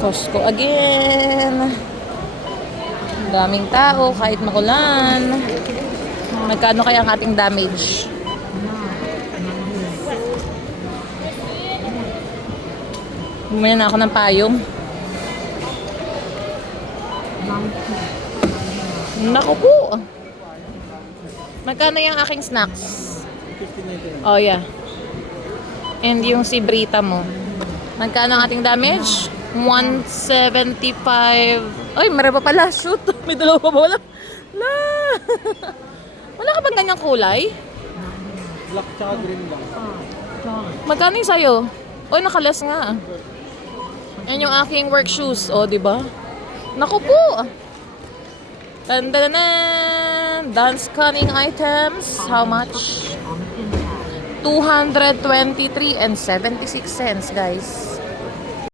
Costco again. Daming tao kahit makulan. Magkano kaya ang ating damage? Bumili na ako ng payong. Naku po. Magkano yung aking snacks? Oh yeah. And yung si Brita mo. Magkano ang ating damage? 175. Ay, meron pa pala. Shoot. May dalawa pa ba? Wala. La. Wala ka bang ganyang kulay? Black tsaka green lang. Magkano yung sa'yo? Oy, nakalas nga. Yan yung aking work shoes. O, di ba? Naku po. Tandaan. Dance cutting items. How much? 223 and 76 cents, guys.